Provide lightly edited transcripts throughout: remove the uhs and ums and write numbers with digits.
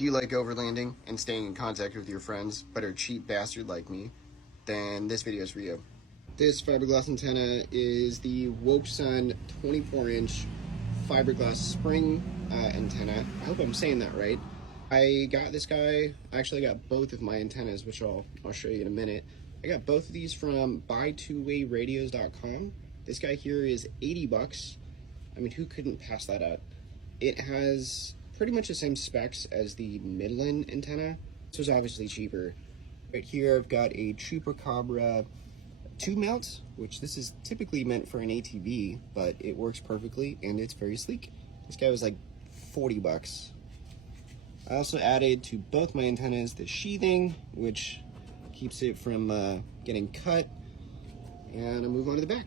Do you like overlanding and staying in contact with your friends, but are a cheap bastard like me? Then this video is for you. This fiberglass antenna is the Wouxun 24-inch fiberglass spring antenna. I hope I'm saying that right. I got this guy, actually I got both of my antennas, which I'll show you in a minute. I got both of these from buytwowayradios.com. This guy here is 80 bucks. I mean, who couldn't pass that up? It has pretty much the same specs as the Midland antenna. This was obviously cheaper. Right here I've got a Chupacabra tube mount, which this is typically meant for an ATV, but it works perfectly and it's very sleek. This guy was like 40 bucks. I also added to both my antennas the sheathing, which keeps it from getting cut. And I'll move on to the back.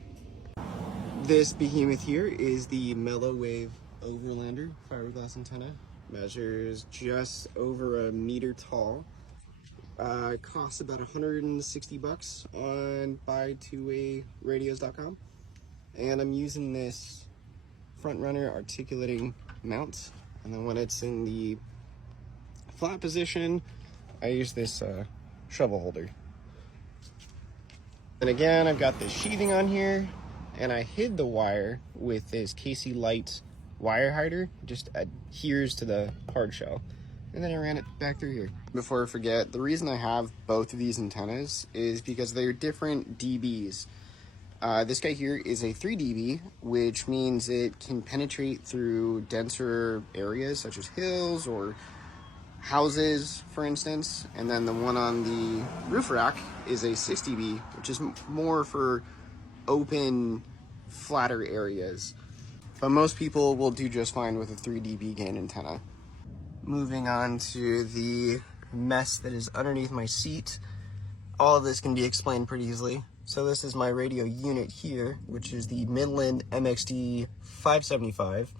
This behemoth here is the Melowave Overlander fiberglass antenna. Measures just over 1 meter tall. It costs about 160 bucks on buytwowayradios.com. And I'm using this front runner articulating mount. And then when it's in the flat position, I use this shovel holder. And again, I've got this sheathing on here, and I hid the wire with this KC Light wire hider. It just adheres to the hard shell. And then I ran it back through here. Before I forget, the reason I have both of these antennas is because they're different dBs. This guy here is a 3 dB, which means it can penetrate through denser areas such as hills or houses, for instance. And then the one on the roof rack is a 6 dB, which is more for open, flatter areas. But most people will do just fine with a 3 dB gain antenna. Moving on to the mess that is underneath my seat. All of this can be explained pretty easily. So this is my radio unit here, which is the Midland MXT 575.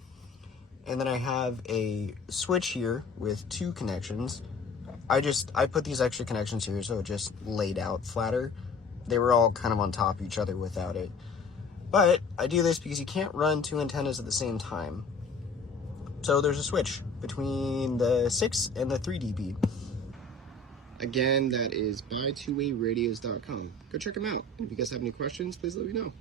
And then I have a switch here with 2 connections. I put these extra connections here so it just laid out flatter. They were all kind of on top of each other without it. But I do this because you can't run 2 antennas at the same time. So there's a switch between the 6 and the 3 dB. Again, that is buytwowayradios.com. Go check them out. And if you guys have any questions, please let me know.